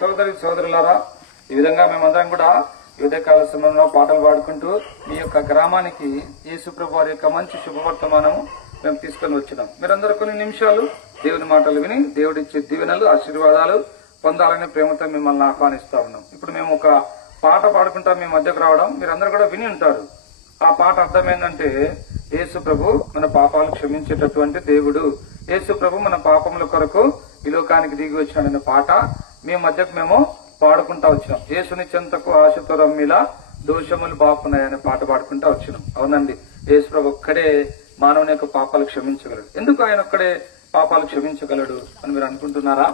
సోదరి సోదరులారా, ఈ విధంగా మేమందరం కూడా ఈ ఉదయకాల సమయంలో పాటలు పాడుకుంటూ మీ యొక్క గ్రామానికి యేసుప్రభు వారి యొక్క మంచి శుభవర్తమానము మేము తీసుకొని వచ్చినాం. మీరందరూ కొన్ని నిమిషాలు దేవుని మాటలు విని దేవుడిచ్చే దీవెనలు ఆశీర్వాదాలు పొందాలని ప్రేమతో మిమ్మల్ని ఆహ్వానిస్తా ఉన్నాం. ఇప్పుడు మేము ఒక పాట పాడుకుంటా మీ మధ్యకు రావడం మీరందరూ కూడా విని ఉంటారు. ఆ పాట అర్థం ఏంటంటే, యేసు ప్రభు మన పాపాలు క్షమించేటటువంటి దేవుడు, యేసు ప్రభు మన పాపముల కొరకు ఈ లోకానికి దిగి వచ్చినాడనే పాట మీ మధ్యకు మేము పాడుకుంటా వచ్చినాం. యేసుని చెంతకు ఆశతో రమ్మిలా దోషములు బాపున్నాయనే పాట పాడుకుంటా వచ్చినాం. అవునండి, యేసు ప్రభు ఒక్కడే మానవుని యొక్క పాపాలు క్షమించగలడు. ఎందుకు ఆయన ఒక్కడే పాపాలు క్షమించగలడు అని మీరు అనుకుంటున్నారా?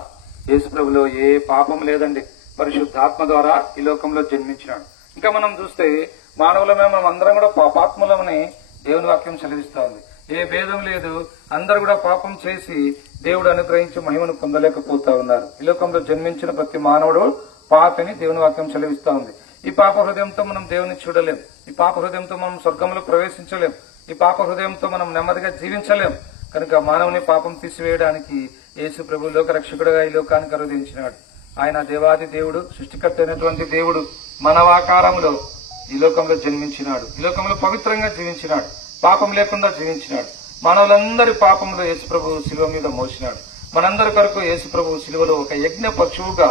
యేసు ప్రభులో ఏ పాపం లేదండి. పరిశుద్ధాత్మ ద్వారా ఈ లోకంలో జన్మించినాడు. ఇంకా మనం చూస్తే మానవులమే మనం అందరం కూడా పాపాత్ములమని దేవుని వాక్యం సెలవిస్తా ఉంది. ఏ భేదం లేదు, అందరూ కూడా పాపం చేసి దేవుడు అనుగ్రహించి మహిమను పొందలేకపోతా ఉన్నారు. ఈ లోకంలో జన్మించిన ప్రతి మానవుడు పాపని దేవుని వాక్యం సెలవిస్తా ఉంది. ఈ పాప హృదయంతో మనం దేవుని చూడలేం. ఈ పాప హృదయంతో మనం స్వర్గంలో ప్రవేశించలేం. ఈ పాప హృదయంతో మనం నెమ్మదిగా జీవించలేం. కనుక మానవుని పాపం తీసివేయడానికి యేసు ప్రభు లోక రక్షకుడుగా ఈ లోకానికి అనుగ్రహించినాడు. ఆయన దేవాది దేవుడు, సృష్టికర్త అయినటువంటి దేవుడు మానవాకారంలో ఈ లోకంలో జన్మించినాడు. ఈ లోకంలో పవిత్రంగా జీవించినాడు, పాపం లేకుండా జీవించినాడు. మానవులందరి పాపంలో యేసు ప్రభు శిలువ మీద మోసినాడు. మనందరి కొరకు యేసు ప్రభు శిలువలో ఒక యజ్ఞ పశువుగా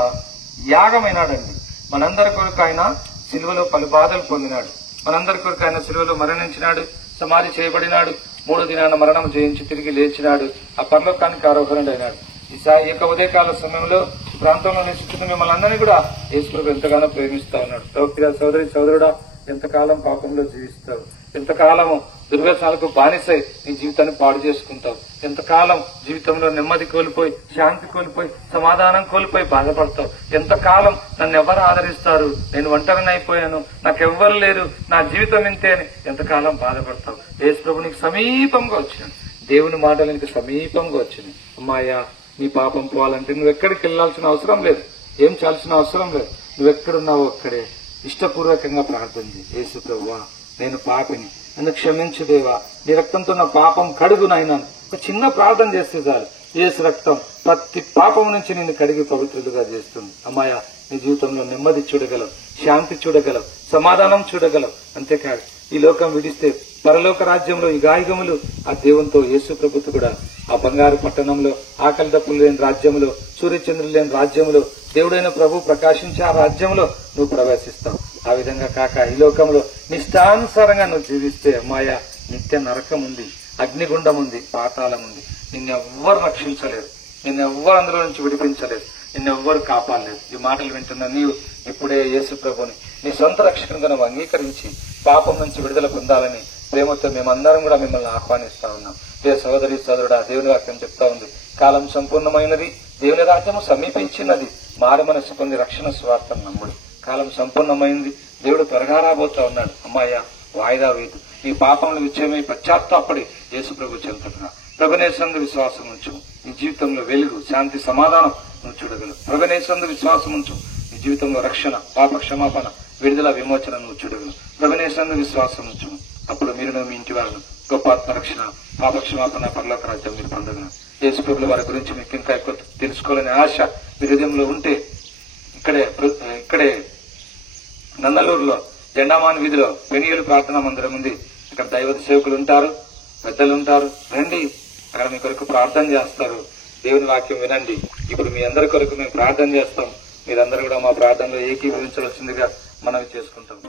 యాగమైనాడండి. మనందరి కొరకు ఆయన శిలువలో పలు బాధలు పొందినాడు. మనందరి కొరకు ఆయన శిలువలో మరణించినాడు, సమాధి చేయబడినాడు, 3వ దినాన మరణం జయించి తిరిగి లేచినాడు, ఆ పరలోకానికి ఆరోహణుడైనాడు. ఈ యొక్క ఉదయకాల సమయంలో ప్రాంతంలో నివసిస్తున్న మిమ్మల్ని అందరినీ కూడా యేసు ప్రభు ఎంతగానో ప్రేమిస్తా ఉన్నాడు. ప్రవక్తిగా సోదరి సోదరుడా, ఎంతకాలం పాపంలో జీవిస్తావు? ఎంతకాలము దుర్వ్యసనాలకు బానిసై నీ జీవితాన్ని పాడు చేసుకుంటావు? ఎంతకాలం జీవితంలో నెమ్మది కోల్పోయి, శాంతి కోల్పోయి, సమాధానం కోల్పోయి బాధపడతావు? ఎంతకాలం నన్ను ఎవరు ఆదరిస్తారు, నేను ఒంటరిని అయిపోయాను, నాకెవ్వరు లేరు, నా జీవితం ఇంతే అని ఎంతకాలం బాధపడతావు? యేసు ప్రభు నీకు సమీపంగా వచ్చినాడు. దేవుని మాటలు నీకు సమీపంగా వచ్చినాయి. అమ్మాయ్యా, నీ పాపం పోవాలంటే నువ్వు ఎక్కడికి వెళ్లాల్సిన అవసరం లేదు, ఏం చేయాల్సిన అవసరం లేదు. నువ్వెక్కడున్నావో అక్కడే ఇష్టపూర్వకంగా ప్రార్థన చేయి. యేసు ప్రభువా, నేను పాపిని, నన్ను క్షమించు దేవా, నీ రక్తంతో నా పాపం కడుగు నాయనా. ఒక చిన్న ప్రార్థన చేస్తే చాలు, యేసు రక్తం ప్రతి పాపం నుంచి నిన్ను కడిగి పవిత్రులుగా చేస్తుంది. అమ్మాయ, నీ జీవితంలో నెమ్మది చూడగలవు, శాంతి చూడగలవు, సమాధానం చూడగలవు. అంతేకాదు, ఈ లోకం విడిస్తే పరలోక రాజ్యంలో ఈ గాయగములు ఆ దేవునితో యేసు ప్రభుతో కూడా ఆ బంగారు పట్టణంలో ఆకలి దప్పులు లేని రాజ్యంలో, సూర్యచంద్రులు లేని రాజ్యంలో, దేవుడైన ప్రభు ప్రకాశించే ఆ రాజ్యంలో నువ్వు ప్రవేశిస్తావు. ఆ విధంగా కాక ఈ లోకంలో నిష్టానుసారంగా నువ్వు జీవిస్తే అమ్మాయ, నిత్య నరకం ఉంది, అగ్నిగుండం ఉంది, పాతాళం ఉంది. నిన్నెవ్వరు రక్షించలేరు, నిన్నెవ్వరు అందులో నుంచి విడిపించలేదు, నిన్నెవ్వరు కాపాడలేదు. ఈ మాటలు వింటున్న నీవు ఇప్పుడే యేసు ప్రభుని నీ సొంత రక్షకునిగా నువ్వు అంగీకరించి పాపం నుంచి విడుదల పొందాలని ప్రేమతో మేమందరం కూడా మిమ్మల్ని ఆహ్వానిస్తా ఉన్నాం. ఏ సోదరి సోదరుడా, దేవుని వాక్యం చెప్తా ఉంది, కాలం సంపూర్ణమైనది, దేవుని రాజ్యము సమీపించినది, మారు మనసు పొంది రక్షణ స్వార్థం నమ్ముడు. కాలం సంపూర్ణమైంది, దేవుడు త్వరగా రాబోతా ఉన్నాడు. అమ్మాయ, వాయిదా వేదు, నీ పాపములు విజయమై పశ్చాత్తాపడి యేసు ప్రభు చెందుతున్నా. ప్రభునేసందు విశ్వాసం ఉంచు, నీ జీవితంలో వెలుగు, శాంతి, సమాధానం నువ్వు చూడగలవు. ప్రభునేసందు విశ్వాసం ఉంచు, నీ జీవితంలో రక్షణ, పాప క్షమాపణ, విడుదల, విమోచన నువ్వు చూడగలవు. ప్రభునేసందు విశ్వాసం ఉంచు, అప్పుడు మీరు మీ ఇంటి వారు గొప్ప ఆత్మరక్షణ, పాప క్షమాపణ, పరలోక రాజ్యం మీరు పొందగలరు. యేసు ప్రభుల వారి గురించి మీకు ఇంకా ఎక్కువ తెలుసుకోవాలనే ఆశ మీ హృదయంలో ఉంటే ఇక్కడే నందలూరులో జెండామాన్ వీధిలో పెనియలు ప్రార్థనా మందిరం ఉంది. ఇక్కడ దైవ సేవకులు ఉంటారు, పెద్దలు ఉంటారు. రండి, అక్కడ మీ కొరకు ప్రార్థన చేస్తారు. దేవుని వాక్యం వినండి. ఇప్పుడు మీ అందరి కొరకు మేము ప్రార్థన చేస్తాం. మీరందరూ కూడా మా ప్రార్థనలో ఏకీభవించవలసిందిగా మనవి చేసుకుంటాం.